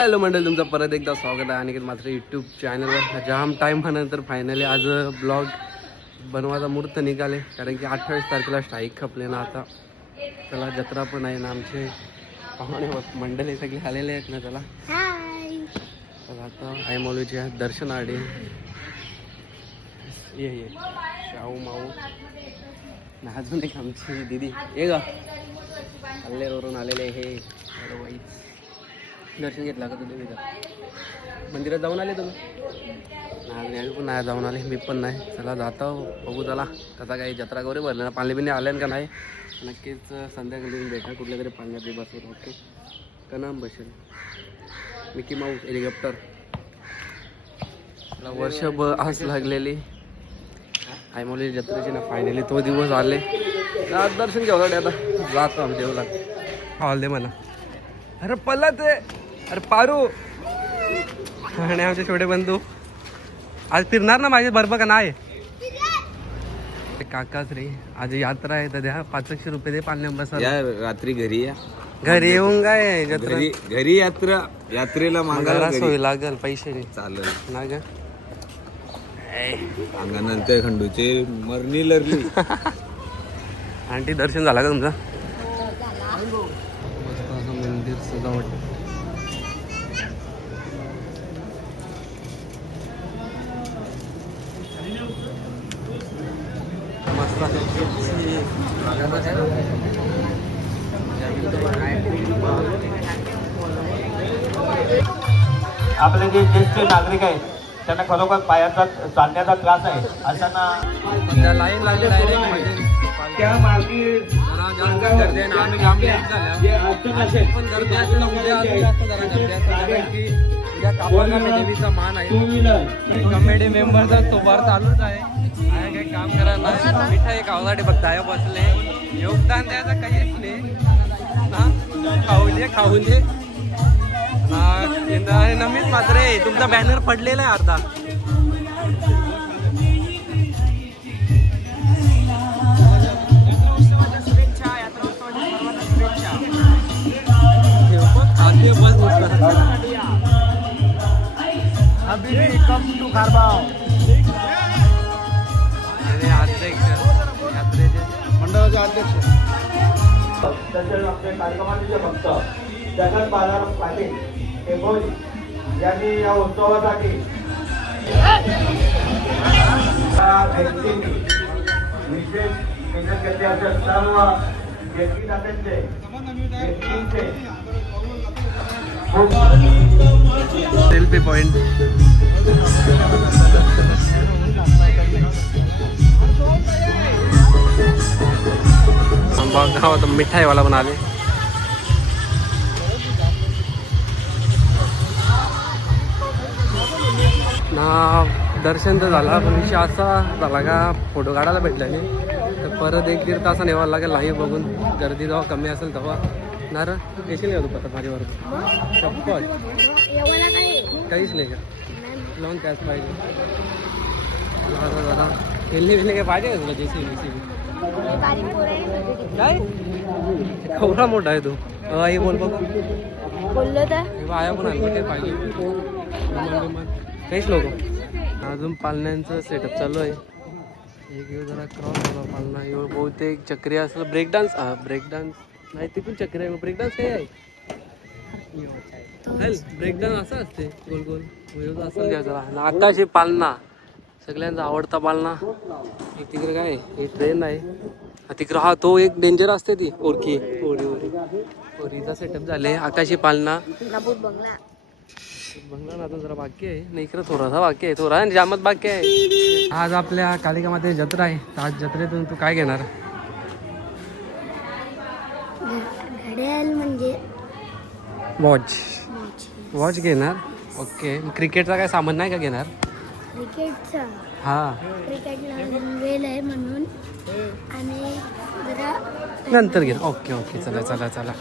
Hello मंडळी, तुमचं परत एकदा स्वागत आहे आणि मात्र यूट्यूब चॅनलवर. जाम टाईमनंतर फायनली आज ब्लॉग बनवायचा मुहूर्त निघाले, कारण की 28 तारखेला स्ट्राईक खपले ना. आता चला जत्रा पण आहे ना, आमचे पाहुणे मंडळी सगळे आलेले आहेत ना. चला चला आता आई मौलीचे दर्शन आडे ये शाहू माऊ ना. अजून एक आमची दिदी ये गा अल्लेवरून आलेले हे वाईच. दर्शन घेतला का तुम्ही? मंदिरात जाऊन आले तुम्ही? नाही आम्ही पण नाही जाऊन आले, मी पण नाही. चला जातो बघू. चला कसा काही जत्रा वगैरे भरलं ना, पाणी बिणी आल्यान का नाही. नक्कीच संध्याकाळी भेटा कुठल्या तरी पाण्यात बसून. ओके का नाम बसेल मिकी माऊस हेलिकॉप्टर. वर्षभर आस लागलेली आई मुली जत्रेची ना, फायनली तो दिवस आले. आज दर्शन घ्यावं आता जातो आमच्या देवला. हॉल दे मला. अरे पल्ला ते अरे पारू आणि आमचे छोटे बंधू आज फिरणार ना माझे बरोबर का नाही. काकाच रे आज यात्रा आहे तर द्या 500 रुपये दे पालण्या बसा. रात्री घरी या, घरी येऊन काय घरी यात्रेला मागायला सोय लागल, पैसे रे चालेल ना ग. अंगानंतर खंडूचे मरणी लरली. आंटी दर्शन झाला का तुमचा? मंदिर सजावट मस्त. आपले जे ज्येष्ठ नागरिक आहेत त्यांना खरोखर पायाचा चालण्याचा त्रास आहे अशांना लाईन लागली डायरेक्ट. त्या मार्गी गर्दी आहे आम्ही जाम लेट झाल्या, पण गर्दी असेल उद्या अजून जास्त जरा गर्दी असेल, कारण की उद्या कापडगाव देवीचा मान आहे. कमेडी मेंबरचा तोबार चालूच आहे. आहे काही काम करायला नाही. मिठाई खाऊसाठी फक्त आहे बसले. योगदान द्यायचं काहीच नाही ना. खाऊ दे नमीच मात्र आहे. तुमचा बॅनर पडलेला आहे अर्धा. कम टू खारबाव मंडळाचे अध्यक्ष तसेच आपले कार्यक्रमाचे भक्त जगन बालाराम पाटील टेंभोली यांनी या उत्सवासाठी विशेष केंद्र अशा सर्व व्यक्तिदात्यांचे सेल्फी पॉइंट. गावात मिठाईवाला पण आले ना. दर्शन तर झाला, पण विषय असा झाला का फोटो काढायला भेटला नाही. तर परत 1-1.5 तास नेवायला लागेल लाईव्ह बघून. गर्दी जेव्हा कमी असेल तेव्हा ना रे येशील का तू परत माझ्याबरोबर? शपथ काहीच नाही का लावून कॅश पाहिजे जरा. खेळणी काय पाहिजे का तुला? जेसीबी काय केवढा मोठा आहे तू? आई बोल बघ बोललो तर आया पण आलं काय पाहिजे काहीच नको. अजून पालण्यांचं सेटअप चालू आहे. एक जरा क्रॉस झाला पालना. बहुतेक चक्री असेल. ब्रेक डान्स नाही, ती पण चक्री आहे. ब्रेक डान्स काय आहे? ब्रेक डान्स असं असते गोल गोल असेल जरा. आताशी पालना सगळ्यांचा आवडता पालना. तिकडे काय हे ट्रेन आहे तिकडं. हा तो एक डेंजर असते ती ओरखी ओरीचा सेटअप झाले. आकाशी पालना बंगला ना अजून जरा बाकी आहे ना. इकडं थोडासा बाकी आहे, थोडा जामत बाकी आहे. आज आपल्या कालिकामध्ये जत्रा आहे. तर आज जत्रेतून तू काय घेणार? घड्याळ म्हणजे वॉच घेणार. ओके. क्रिकेटचा काय सामान नाही का घेणार? क्रिकेटचा हा क्रिकेटला वेळ आहे म्हणून आणि जरा नंतर घे. ओके चला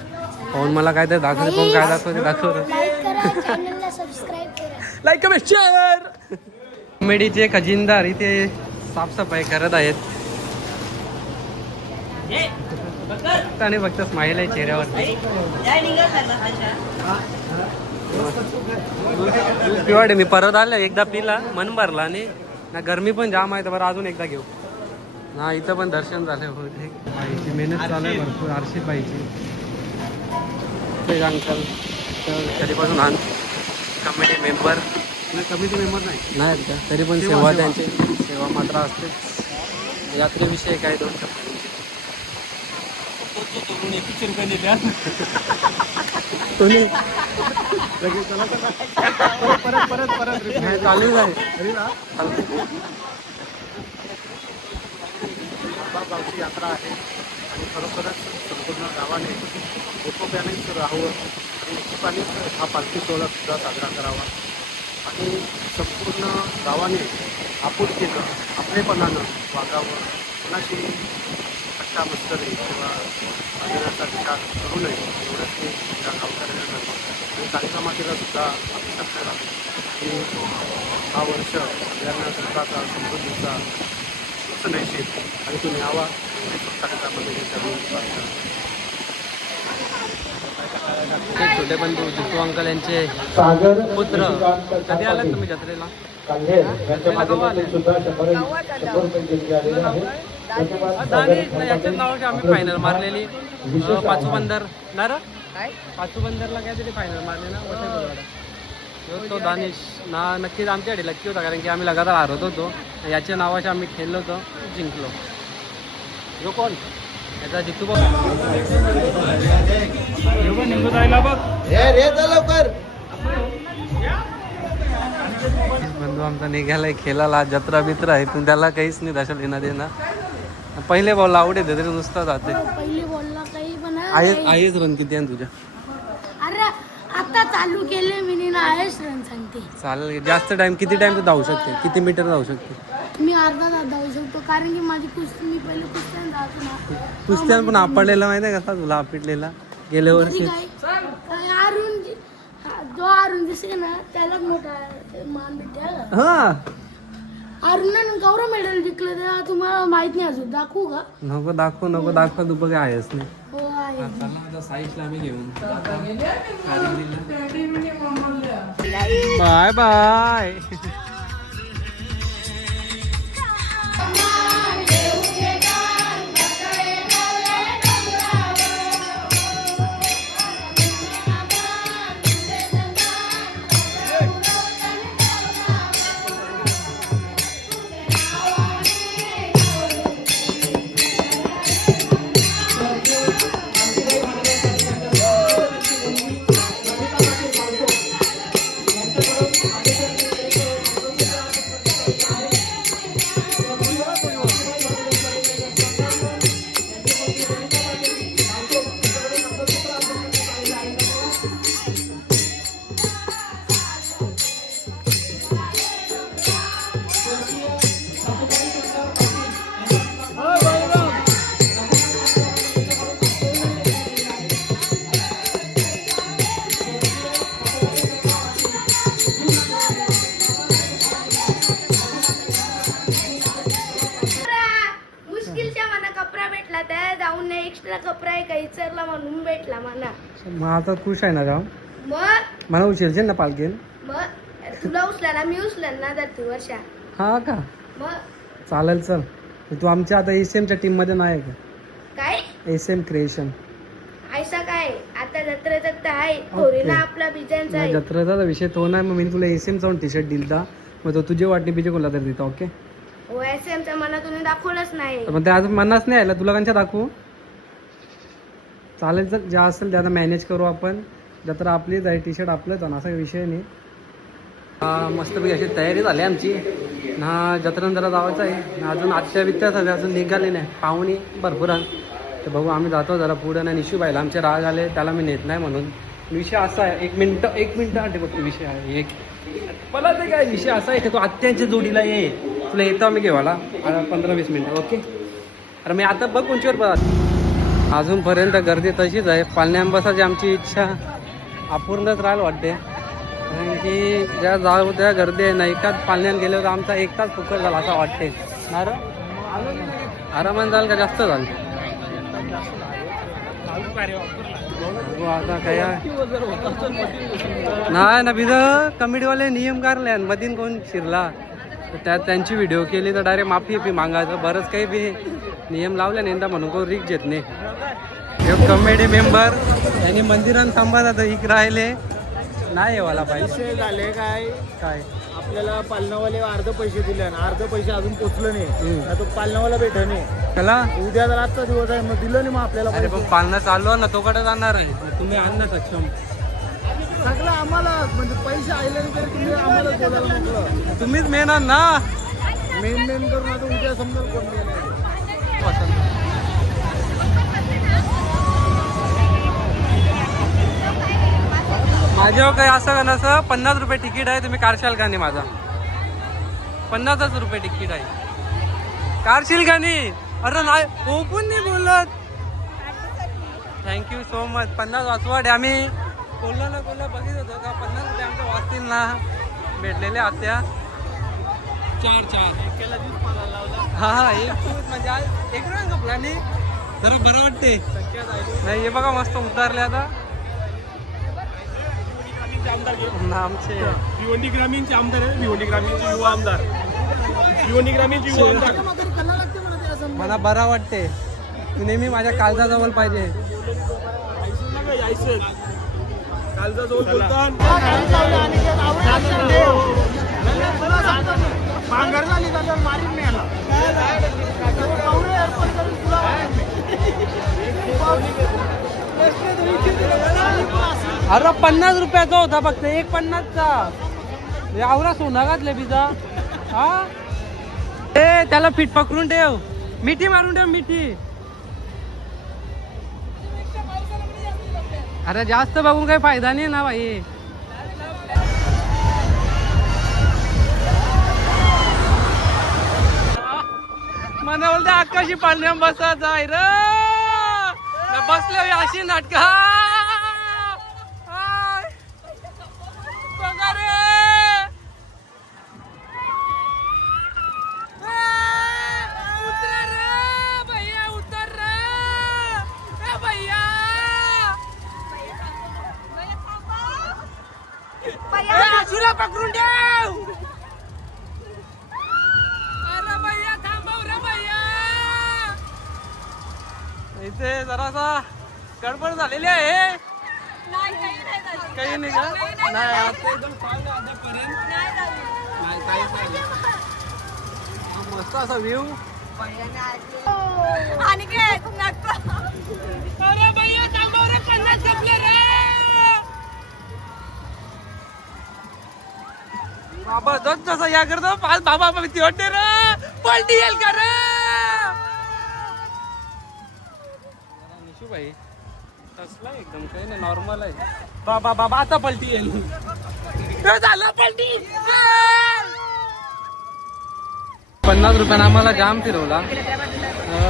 पाहून मला काय तर दाखवते. कोण काय दाखवते दाखव. लाईक करा, चॅनलला सबस्क्राईब करा, लाईक कमेंट शेअर. कॉमेडीचे खजिनदार इथे साफसफाई करत आहेत. आणि फक्त स्माईल आहे चेहऱ्यावर. पिवाडे मी परत आलं एकदा पिला मन भरला आणि ना गरमी पण जाम आहे तर बरं अजून एकदा घेऊ ना. इथं पण दर्शन झालं बाईची मेहनत चालू आहे भरपूर. आरशी बाईची अंकल कधीपासून आण कमिटी मेंबर नाही का तरी पण सेवा त्यांची सेवा मात्र असतेच. यात्रेविषयी काय 2 शब्द चालूच आहे. गावची यात्रा आहे आणि खरोखरच संपूर्ण गावाने एकोप्याने राहावं आणि एकोप्यानेच हा पालखी सोहळा सुद्धा साजरा करावा आणि संपूर्ण गावाने आपुलकीनं आपलेपणानं वागावं. कोणाशी अट्टा मस्करी किंवा आदराचा विचार करू नये एवढंच मी या गावकऱ्यांना सांगतो. आणि कार्यक्रमातीला सुद्धा आम्ही सांगतो की हा वर्ष सगळ्यांना सुखाचा समृद्धीचा नैशित आणि तो न्यावा कार्यक्रमामध्ये छोटे बंधू जितू अंकल यांचे पुत्र. कधी आलात तुम्ही जत्रेला? याच्याच नावाची आम्ही फायनल मारलेली पाचूबंदर ना रे पाचूबंदरला काहीतरी फायनल मारले ना. तो दानिश ना नक्कीच आमच्याकडे लक्की होता कारण की आम्ही लगातार हारत होतो. याच्या नावाचे आम्ही खेळलो होतो जिंकलो. जो कोण याचा जितू निघून राहिला बघ बंधू आमचा निघालाय खेळायला. जत्रा बित्रा आहे पण त्याला काहीच नाही दशा येणार देणार. पहिले बॉल आवडे तरी नुसतं जाते. पहिली बॉलला काही पण आहेच रन किती आहे तुझ्या? अरे आता चालू केले मी ना आहेच रन सांगते. चालेल. जास्त टाइम किती टाइम तू धावू शकते? किती मीटर धावू शकते? मी अर्धा तास धावू शकतो कारण की माझी कुस्ती मी पहिले कुस्त्यान धावतो ना. कुस्त्यान पण आपडलेला माहिती आहे कसा तुला आपटलेला गेल्या वर्षी. अरुण जो अरुण दिसले ना त्याला मोठा मान भेटेल. हा अरुणाने गौरव मेडल जिंकलं तर तुम्हाला माहित नाही अजून. दाखवू का? नको दाखव तू बघ आहेस नाही. हो आहे. चला साईशला आम्ही घेऊन बाय बाय. कपडा आहे काही चरला म्हणून भेटला मला. मग आता खुश आहे ना राव? मग मला उचलशील ना पालखीन? मग तुला उचलायला मी उचलेल ना दर वर्षा. हा का? मग चालेल. चल तू आमच्या आता एसएमच्या टीम मध्ये नाही का? काय एसएम क्रिएशन ऐसा काय आता जत्रेचं तर आहे थोडी ना आपला बिजांचा आहे. जत्रेचा विषय तो नाही. मग मी तुला एसएमचा पण टी शर्ट दिलता मग तो तुझे वाटणी बिजे कोणला तरी देता. ओके हो एसएमचा मला तुम्ही दाखवलंच नाही. मग ते अजून मनाच नाही आला तुला कंच्या दाखवू? चालेल. तर ज्या असेल त्या मॅनेज करू आपण. जत्रा आपलीच आहे टी शर्ट आपलंच आहे असा विषय नाही. मस्तपैकी अशी तयारी झाली आमची ना. जत्रेनं जरा जायचं आहे अजून आजच्या वित्त्या सगळ्या अजून निघाले नाही. पाहुणे भरपूर तर बघू आम्ही जातो जरा पुढे ना. निशू बाईला आमचे राग आले त्याला मी नेत नाही म्हणून. विषय असा आहे एक मिनटं आठवत विषय आहे एक. मला ते काय विषय असा आहे की तो आत्यांच्या जोडीला ये तुला येतो आम्ही घेवायला 15-20 मिनटं. ओके. अरे मी आता बघ उंचीवर बघ अजूनपर्यंत गर्दी तशीच आहे. पालण्यां बसायची आमची इच्छा अपूर्णच राहायला वाटते कारण की ज्या जाऊ त्या गर्दी आहे ना. एकाच पालण्यात गेल्यावर आमचा 1 तास फुकट झाला असं वाटते ना रे. आरामात जाल का जास्त झालं? हो आता काय नाही ना बिद कमिटीवाले नियम काढले आणि मधीन कोण शिरला तर त्यात त्यांची व्हिडिओ केली तर डायरेक्ट माफी फी मागायचं बरंच काही बी नियम लावले नेंदा म्हणून कोण रिक घेत नाही एक कमिटी मेंबर यांनी मंदिरात थांबत इक राहिले नाही येवाला पाहिजे झाले काय काय आपल्याला पालनावाले अर्ध पैसे दिले आणि अर्ध पैसे अजून पोचलं नाही तो पालनावाला भेट नाही चला उद्या जर आजचा दिवस आहे मग दिलं नाही मग आपल्याला अरे पण पालना चालू आहे ना तो कडे जाणार आहे मग तुम्ही आण ना सक्षम सगळं आम्हाला म्हणजे पैसे आले नाही तरी तुम्ही आम्हाला बोलायला म्हटलं तुम्हीच मेन आहात ना मेन करून आता उद्या समजेल कोण गेलं माझ्यावर काही असं का नसं 50 रुपये तिकीट आहे तुम्ही कारशाल का नाही माझा 50च रुपये तिकीट आहे कारशील का नाही अरे नाही ओपन नाही बोलत थँक्यू सो मच 50 वाचवाड आम्ही कोल्हा ना कोल्हा बघित होतो का 50 रुपये आमच्या वाचतील ना भेटलेले आत्या 4 हा हा एक म्हणजे आज एक रंग कपला नाही जरा बरं वाटते नाही हे बघा मस्त उतारले आता आमचे भिवंडी ग्रामीणचे आमदार आहे भिवंडी ग्रामीणचे युवा आमदार भिवंडी ग्रामीणचे युवा आमदार मला बरा वाटते तू नेहमी माझ्या काळजाजवळ पाहिजे अरे 50 रुपयाचा होता फक्त 1.50चा आवरा सोना घातले पिझ्झा हा ए त्याला फिट पकडून ठेव मिठी मारून ठेव मिठी अरे जास्त बघून काही फायदा नाही ना भाई मला बोलते आकाशी पाळण्या बसा जाय र बसले अशी नाटका तुला पकडून ठेव अरे भैया थांबव रे भैया इथे जरासा गडबड झालेली आहे काही नाही का नाही आता एकदम नाही काहीच नाही मस्त असा व्ह्यू अरे भैया थांबव रे 50 जपले रे बाबा दस जसा या करतो पाच बाबा भीती वाटते रे पलटी येईल का रे निशू भाई तसला एकदम काही नाही नॉर्मल आहे बाबा बाबा आता पलटी येईल झालं पलटी 50 रुपयानं आम्हाला जाम फिरवला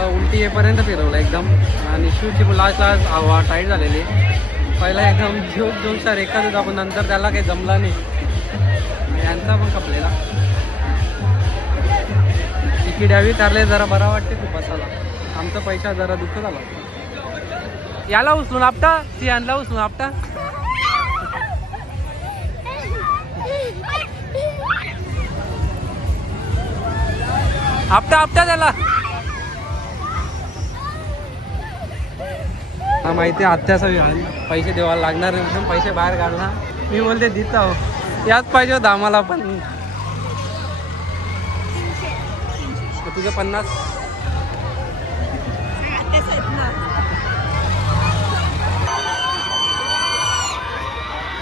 उलटी येईपर्यंत फिरवला एकदम आणि शूची लास्ट हवा टाईट झालेली पहिला एकदम जोश एकाच होता पण नंतर त्याला काही जमला नाही यांचा पण खपलेला तिकीट यावी त्याला जरा बरा वाटते तू बसायला आमचा पैसा जरा दुःख झाला याला उचलून आपटा ती आणला उचलून आपटा आपटा आपटा त्याला हा माहिती आत्याचा पैसे द्यावायला लागणार एकदम पैसे बाहेर काढणार मी बोलते देता हो याच पाहिजे होतं आम्हाला पण तुझं 50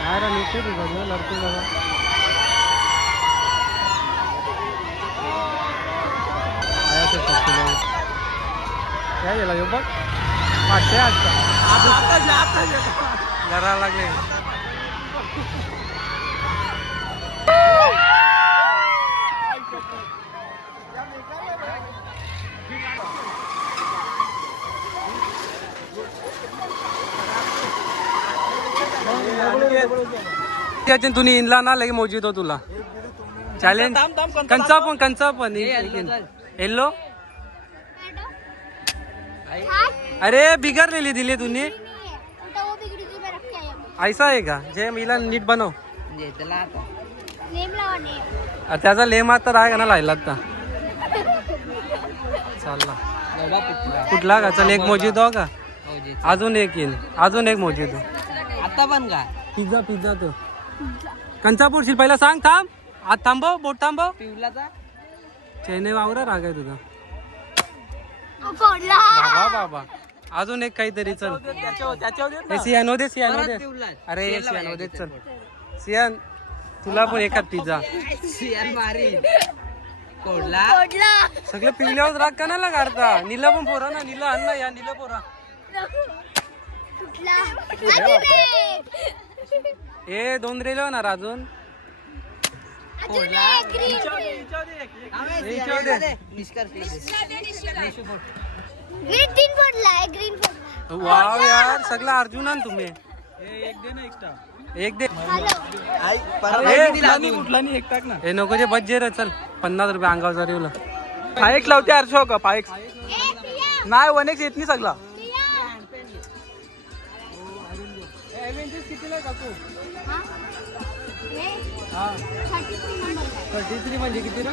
अरे निश्चित लढतो बघा काय गेला बघ वाटते आता जरा लागले तुम्ही इनला ना लगे मौजी तो तुला चॅलेंज कंचा पण येल्लो अरे बिगारलेली दिली तुम्ही ऐसा आहे का जे मीला नीट बनव नेम लावा नेम. त्याचा लेम आता आहे का ना लायला आता चालला कुठला का चल एक मोजितो का अजून एक येईल अजून एक मोजितो आता पण का पिझ्झा पिझ्झा तो कंचा पुरशील पहिला सांग थांब आत थांबव बोट थांबव पिवलाचा चेने वावरा राग आहे तुझा फोडला. बाबा बाबा अजून एक काहीतरी चल हे सियानो दे सियानो दे अरे सियानो दे चल सियान तुला पण एखाद पिझ्झा सियान मारी कोडला फोडला. सगळं पिवल्यावर राग कणाला काढता नीला पण पोरा ना नीला आण ना या नीला पोरा फुटला. अजून एक. ए 2 रेल्वे होणार अजून अजून एक. ग्रीन. ग्रीन 3 फोडला. ग्रीन फोडला. वाव यार सगळा अर्जुन आण तुम्ही एक दे हे नको जे बज्जे रे चल 50 रुपये अंगावर जरीवला पायक लावते अर्शो का पायक नाही 1x येत नाही सगळा हा? हे 33 नंबर आहे. 33 म्हणजे किती रे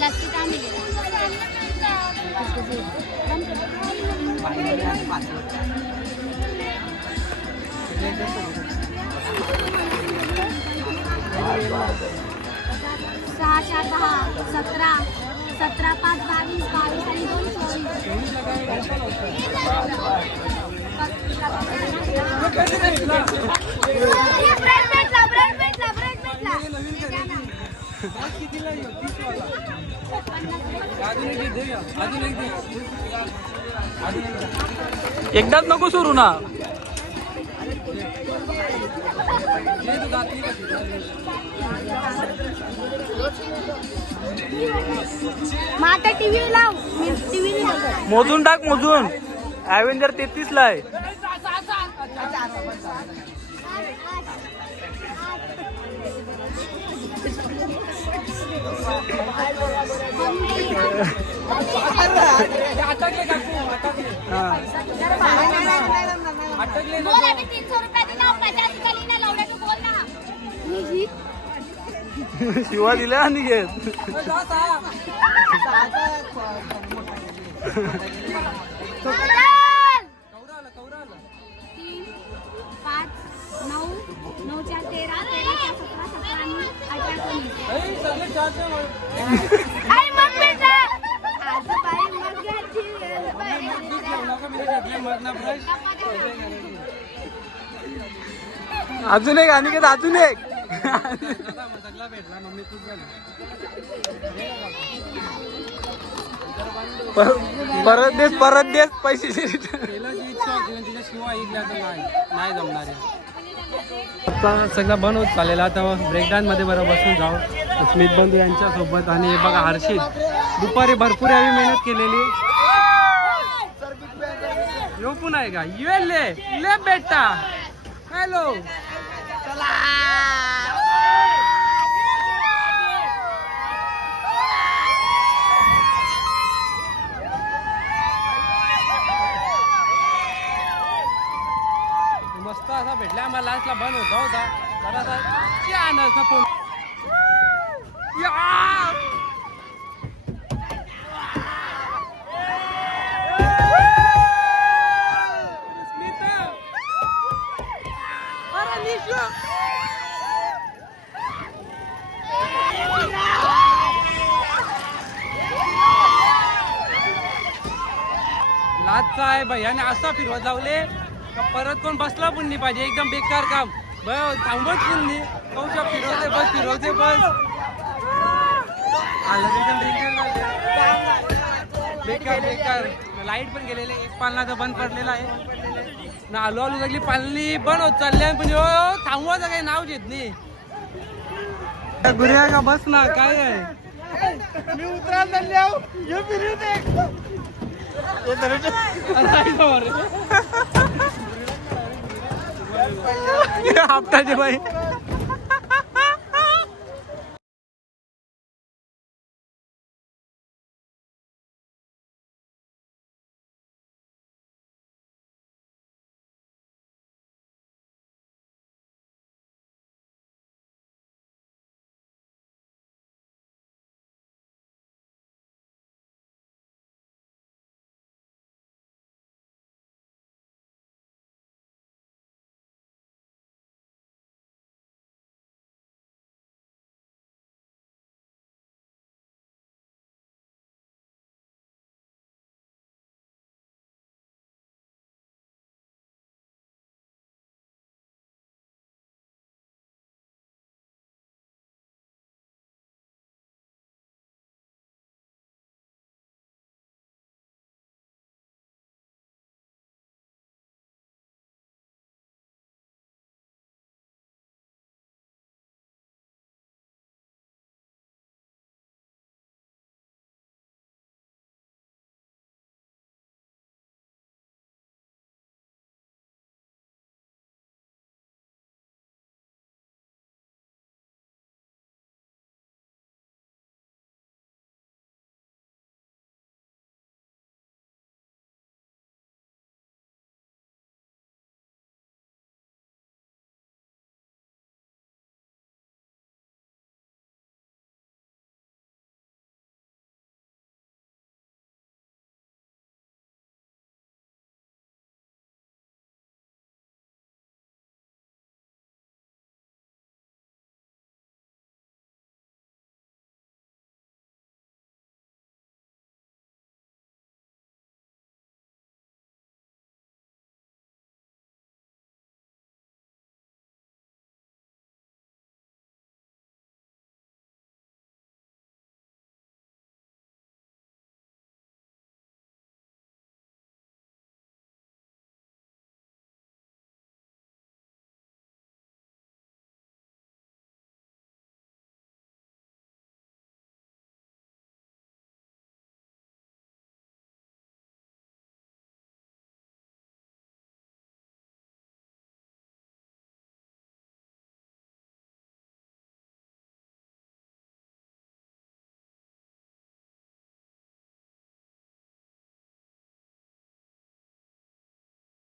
लस्सी का मिळेल. सहा 17 17 5 22 22 आणि 2 एकदाच नको सुरू ना मग आता टीव्ही लाव. मी टीव्ही लाव. मोजून टाक मोजून ॲव्हेंजर 33 ला आहे बोल अभी 300 रुपये दिला 50 गली ना लवड्या तू बोल ना. शिवा दिल्या आणि घेत बोल. 3 5 9 9 4 13 13 4 17 17 आणि 18 आई मग बेटा आज बाई मग घ्यायची. अजून एक आणि अजून एक परत देस पैसे नाही जमणार आता सगळं बंद होत चाललेलं आता ब्रेकडान्स मध्ये बरं बसून जाऊ स्मित बंधू यांच्या सोबत आणि बघा हर्षित दुपारी भरपूर आम्ही मेहनत केलेली यो पण आहे का ये ले बेटा हॅलो मस्त असा भेटला आम्हाला लास्टला बंद होता जरासा फोन लाजचा आहे भैयाने असा फिरवत लावले का परत कोण बसला पण नाही पाहिजे एकदम बेकार काम थांबत पण नाही कौशा फिरवते बस बेकार लाईट पण गेलेले एक पालनाचा बंद पडलेला आहे ना आलो सगळी पालनी बंद होत चालली पण थांबवायचं काही नाव घेत नाही गुर्या का बस ना काय आहे मी उतरा हप्ताचे बाई